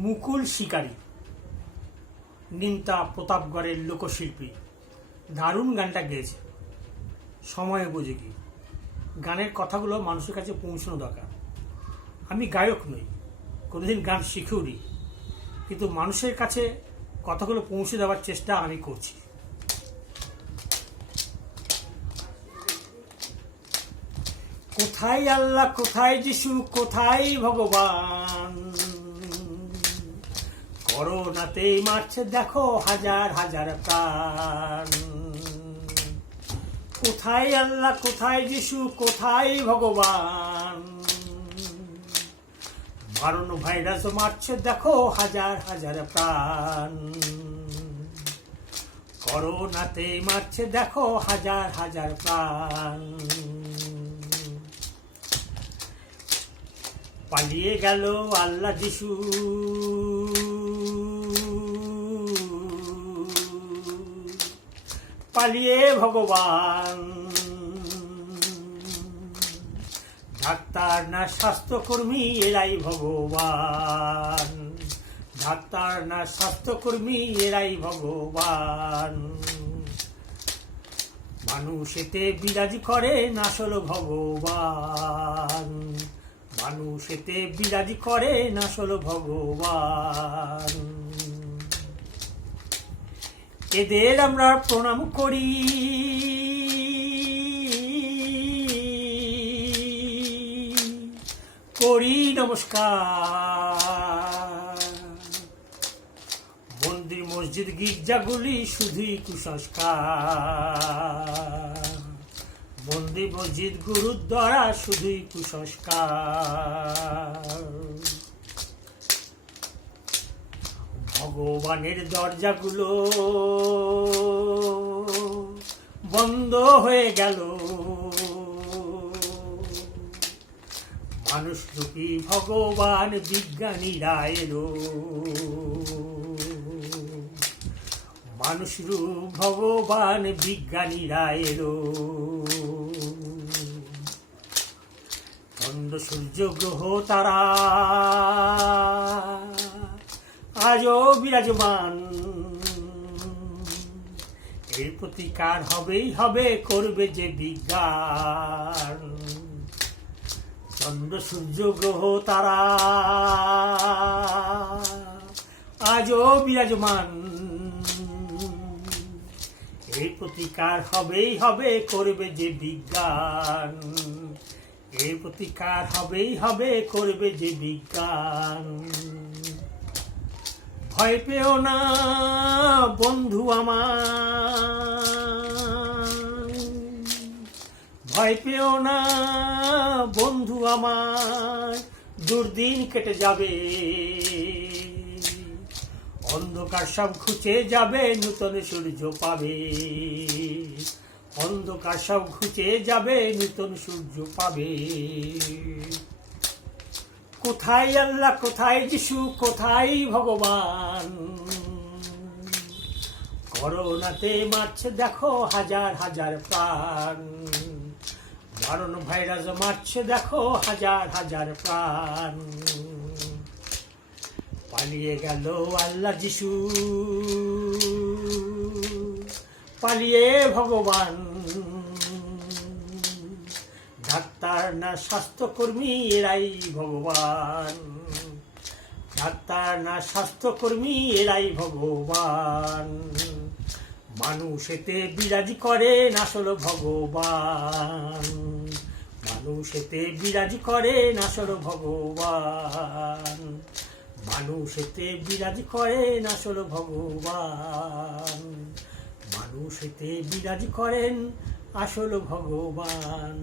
মুকুল শিকারী নিমতা প্রতাপগড়ের লোকশিল্পী দারুণ গানটা গেয়েছে। সময় বুঝে কি গানের কথাগুলো মানুষের কাছে পৌঁছানো দরকার। আমি গায়ক নই, কোনোদিন গান শিখেও নি, কিন্তু মানুষের কাছে কথাগুলো পৌঁছে দেওয়ার চেষ্টা আমি করছি। কোথায় আল্লাহ, কোথায় যিশু, কোথায় ভগবান, করোনাতেই মারছে দেখো হাজার হাজার প্রাণ। কোথায় আল্লাহ, কোথায় যিশু, কোথায় ভগবান, মারণ ভাইরাস মারছে দেখো হাজার হাজার প্রাণ। করোনাতে মারছে দেখো হাজার হাজার প্রাণ। পালিয়ে গেল আল্লাহ যিশু, পালিয়ে ভগবান। ডাক্তার না স্বাস্থ্যকর্মী এরাই ভগবান, ডাক্তার না স্বাস্থ্যকর্মী এরাই ভগবান। মানুষেতে বিরাজ করেন আসল ভগবান, মানুষেতে বিরাজ করেন আসল ভগবান। এদের আমরা প্রণাম করি, করি নমস্কার। মন্দির মসজিদ গির্জাগুলি শুধুই কুসংস্কার, মন্দির মসজিদ গুরুদ্বারা শুধুই কুসংস্কার। ভগবানের দরজাগুলো বন্ধ হয়ে গেল, মানুষ রূপী ভগবান বিজ্ঞানীরা এলো, মানুষ রূপ ভগবান বিজ্ঞানীরা এলো। চন্দ্র সূর্য গ্রহ তারা আজও বিরাজমান, এর প্রতিকার হবেই হবে, করবে যে বিজ্ঞান। চন্দ্র সূর্য গ্রহ তারা আজও বিরাজমান, এর প্রতিকার হবেই হবে, করবে যে বিজ্ঞান। এর প্রতিকার হবেই হবে, করবে যে বিজ্ঞান। ভয় পেও না বন্ধু আমার, ভয় পেও না বন্ধু আমার, দুর্দিন কেটে যাবে, অন্ধকার সব ঘুচে যাবে, নূতন সূর্য পাবে। অন্ধকার সব ঘুচে যাবে, নূতন সূর্য পাবে। কোথায় আল্লাহ, কোথায় যিশু, কোথায় ভগবান, করোনাতে মারছে দেখো হাজার হাজার প্রাণ। মারণ ভাইরাস মারছে দেখো হাজার হাজার প্রাণ। পালিয়ে গেল আল্লাহ যিশু, পালিয়ে ভগবান। ডাক্তার না স্বাস্থ্যকর্মী এরাই ভগবান, ডাক্তার না স্বাস্থ্যকর্মী এরাই ভগবান। মানুষেতে বিরাজ করেন আসল ভগবান, মানুষেতে বিরাজ করেন আসল ভগবান। মানুষেতে বিরাজ করেন আসল ভগবান, মানুষেতে বিরাজ করেন আসল ভগবান।